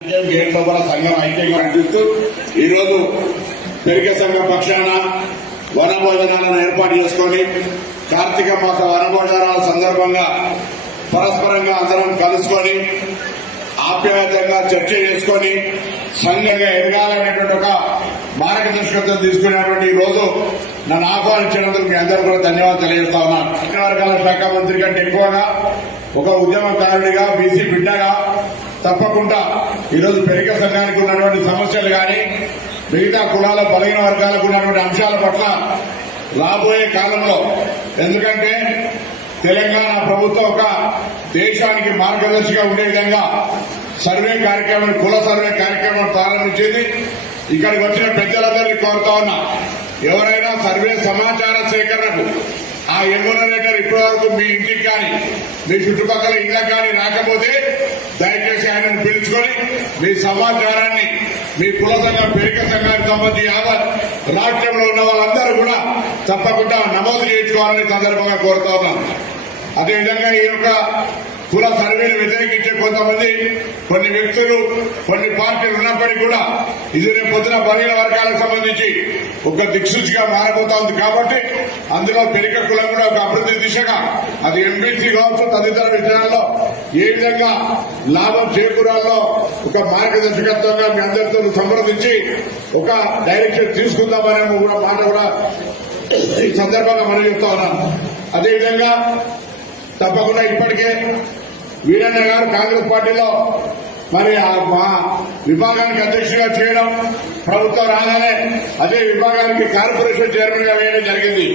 Gate లోపల సంఘం ఐక్యంగా ఈరోజు పెరిగే సంఘం పక్షాన వనభోజనాలను ఏర్పాటు చేసుకొని కార్తీక మాస వనభోజనాల సందర్భంగా పరస్పరంగా అందరం కలుసుకొని ఆప్యాయతంగా చర్చ చేసుకొని సంఘంగా ఎదగాలనేటువంటి ఒక మార్గదర్శకత్వం తీసుకునేటువంటి ఈ రోజు నన్ను ఆహ్వానించినందుకు మీ అందరూ కూడా ధన్యవాదాలు తెలియజేస్తా ఉన్నాను. వర్గాల శాఖ మంత్రి కంటే ఎక్కువగా ఒక ఉద్యమకారుడిగా బీసీ బిడ్డగా తప్పకుండా ఈరోజు పెరిక సంఘానికి ఉన్నటువంటి సమస్యలు కానీ మిగతా కులాల బలహీన వర్గాలకు ఉన్నటువంటి అంశాల పట్ల రాబోయే కాలంలో ఎందుకంటే తెలంగాణ ప్రభుత్వం ఒక దేశానికి మార్గదర్శిగా ఉండే విధంగా సర్వే కార్యక్రమం కుల సర్వే కార్యక్రమం ప్రారంభించింది. ఇక్కడికి వచ్చిన పెద్దలందరినీ కోరుతా ఉన్నా ఎవరైనా సర్వే సమాచార సేకరణకు ఆ ఎన్యూమరేటర్ ఇప్పటి వరకు మీ ఇంటికి కానీ మీ చుట్టుపక్కల ఇళ్ళకి కానీ రాకపోతే దయచేసి ఆయనను పిలుచుకొని మీ సమాచారాన్ని మీ కుల సంఘం పెరిక సంఘానికి సంబంధించి యావత్ రాష్ట్రంలో ఉన్న వాళ్ళందరూ కూడా తప్పకుండా నమోదు చేయించుకోవాలని సందర్భంగా కోరుతా ఉన్నాను. అదేవిధంగా ఈ యొక్క కుల సర్వేలు వ్యతిరేకించే కొంతమంది కొన్ని వ్యక్తులు కొన్ని పార్టీలు ఉన్నప్పటికీ కూడా ఇది రేపు పొద్దున బలహీన వర్గాలకు సంబంధించి ఒక దిక్సూచిగా మారబోతా ఉంది కాబట్టి అందులో పెరిక కులం కూడా ఒక అభివృద్ధి దిశగా అది ఎంబీసీ కావచ్చు తదితర విషయాల్లో ఏ విధంగా లాభం చేకూరాల్లో ఒక మార్గదర్శకత్వంగా మీ అందరితో సంప్రదించి ఒక డైరెక్షన్ తీసుకుందామనే కూడా మాట కూడా ఈ సందర్భంగా మనం చెప్తా ఉన్నాను అదేవిధంగా తప్పకుండా ఇప్పటికే వీరన్న గారు కాంగ్రెస్ పార్టీలో మరి ఆ మా విభాగానికి అధ్యక్షుడిగా చేయడం ప్రభుత్వం రాగానే అదే విభాగానికి కార్పొరేషన్ చైర్మన్గా వేయడం జరిగింది.